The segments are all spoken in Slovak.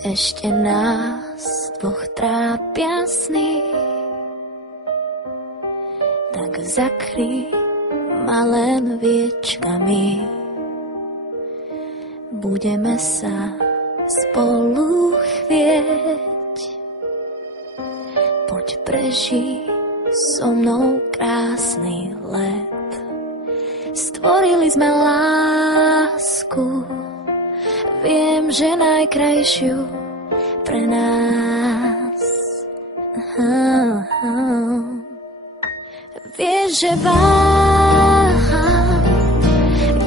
Ešte nás dvoch trápia sny, tak zakry ma len viečkami. Budeme sa spolu chvieť, poď prežij so mnou krásny let. Stvorili sme lásku, viem, že najkrajšiu pre nás. Vieš, že váham,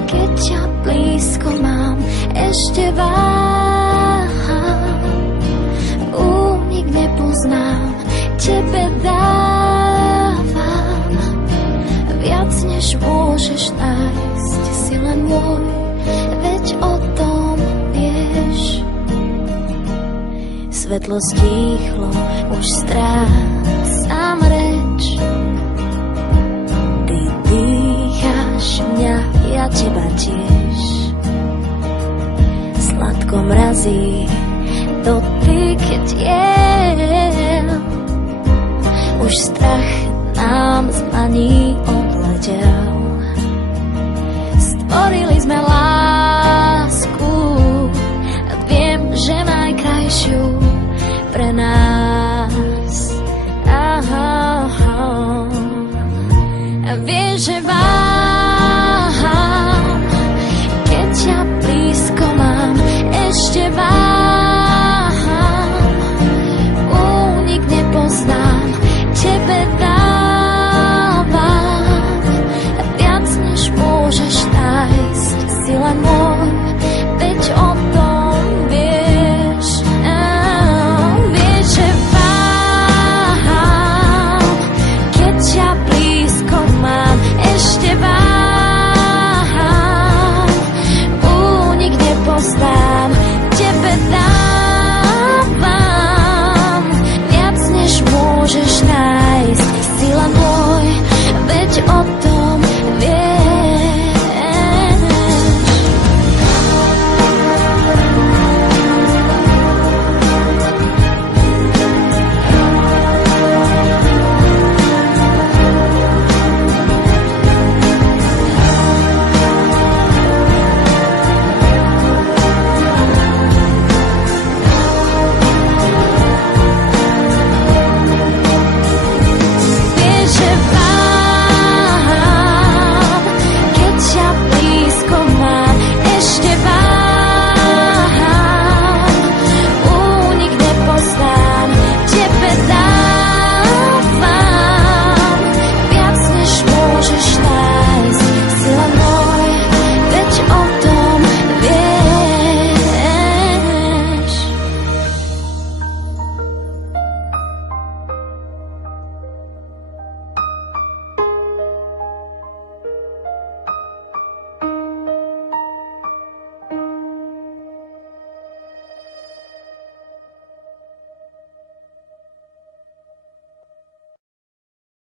keď ťa blízko mám, ešte váham, únik nepoznám, tebe dávam viac, než môžeš nájsť, si len môj, veď o tom vieš. Svetlo stíchlo, už strácam reč, ty dýcháš mňa, ja teba tiež. Sladko mrazí dotyk tiel, už strach nám z dlaní odletel. Stvorili sme lásku, viem, že najkrajšiu pre nás. Vieš, že váham, keď ťa blízko mám, ešte váham, únik nepoznám, tebe dávam viac, než môžeš nájsť, si len môj, veď o tom vieš. Vieš, že váham, keď ťa blízko mám, ešte váham, únik nepoznám, tebe dávam viac, než môžeš nájsť.